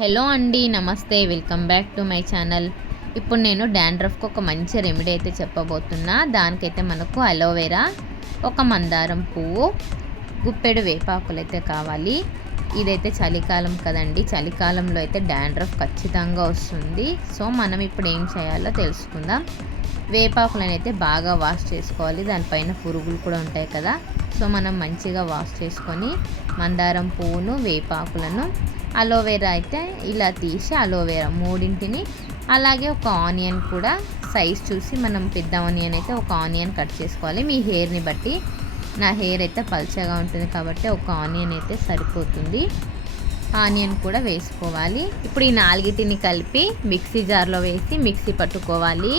Hello అండి, నమస్తే. Welcome back to my channel. ఇప్పుడు నేను డాండ్రఫ్కి ఒక మంచి రెమెడీ అయితే చెప్పబోతున్నా. దానికైతే మనకు అలోవెరా, ఒక మందారం పువ్వు, గుప్పెడు వేపాకులు అయితే కావాలి. ఇదైతే చలికాలం కదండి, చలికాలంలో అయితే డాండ్రఫ్ ఖచ్చితంగా వస్తుంది. సో మనం ఇప్పుడు ఏం చేయాలో తెలుసుకుందాం. వేపాకులను అయితే బాగా వాష్ చేసుకోవాలి, దానిపైన పురుగులు కూడా ఉంటాయి కదా. సో మనం మంచిగా వాష్ చేసుకొని మందారం పువ్వును, వేపాకులను, అలోవెరా అయితే ఇలా తీసి అలోవెరా మూడింటిని, అలాగే ఒక ఆనియన్ కూడా సైజ్ చూసి మనం పెద్ద ఆనియన్ అయితే ఒక ఆనియన్ కట్ చేసుకోవాలి మీ హెయిర్ని బట్టి. నా హెయిర్ అయితే పల్చగా ఉంటుంది కాబట్టి ఒక ఆనియన్ అయితే సరిపోతుంది. ఆనియన్ కూడా వేసుకోవాలి. ఇప్పుడు ఈ నాలుగిటిని కలిపి మిక్సీ జార్లో వేసి మిక్సీ పట్టుకోవాలి.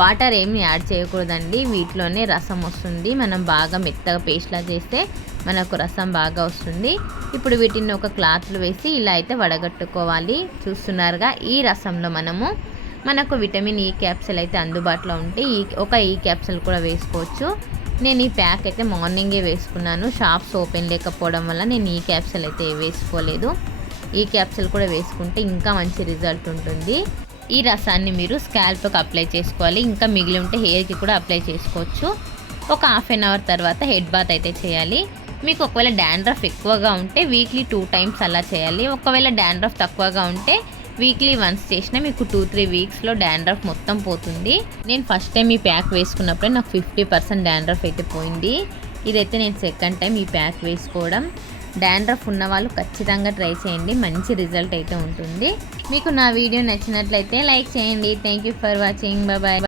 వాటర్ ఏమి యాడ్ చేయకూడదండి, వీటిలోనే రసం వస్తుంది. మనం బాగా మెత్తగా పేస్ట్లా చేస్తే మనకు రసం బాగా వస్తుంది. ఇప్పుడు వీటిని ఒక క్లాత్లో వేసి ఇలా అయితే వడగట్టుకోవాలి. చూస్తున్నారుగా, ఈ రసంలో మనకు విటమిన్ ఈ క్యాప్సూల్ అయితే అందుబాటులో ఉంటే ఈ క్యాప్సూల్ కూడా వేసుకోవచ్చు. నేను ఈ ప్యాక్ అయితే మార్నింగే వేసుకున్నాను. షాప్స్ ఓపెన్ లేకపోవడం వల్ల నేను ఈ క్యాప్సూల్ అయితే వేసుకోలేదు. ఈ క్యాప్సూల్ కూడా వేసుకుంటే ఇంకా మంచి రిజల్ట్ ఉంటుంది. ఈ రసాన్ని మీరు స్కాల్ప్కి అప్లై చేసుకోవాలి. ఇంకా మిగిలి ఉంటే హెయిర్కి కూడా అప్లై చేసుకోవచ్చు. ఒక హాఫ్ అన్ అవర్ తర్వాత హెడ్ బాత్ అయితే చేయాలి. మీకు ఒకవేళ డాండ్రఫ్ ఎక్కువగా ఉంటే వీక్లీ 2 టైమ్స్ అలా చేయాలి. ఒకవేళ డాండ్రఫ్ తక్కువగా ఉంటే వీక్లీ వన్స్ చేసినా మీకు 2-3 వీక్స్లో డాండ్రఫ్ మొత్తం పోతుంది. నేను ఫస్ట్ టైం ఈ ప్యాక్ వేసుకున్నప్పుడే నాకు 50% డాండ్రఫ్ అయితే పోయింది. ఇదైతే నేను సెకండ్ టైం ఈ ప్యాక్ వేసుకోవడం. డాండ్రఫ్ ఉన్న వాళ్ళు ఖచ్చితంగా ట్రై చేయండి, మంచి రిజల్ట్ అయితే ఉంటుంది. మీకు నా వీడియో నచ్చినట్లయితే లైక్ చేయండి. Thank you for watching. Bye.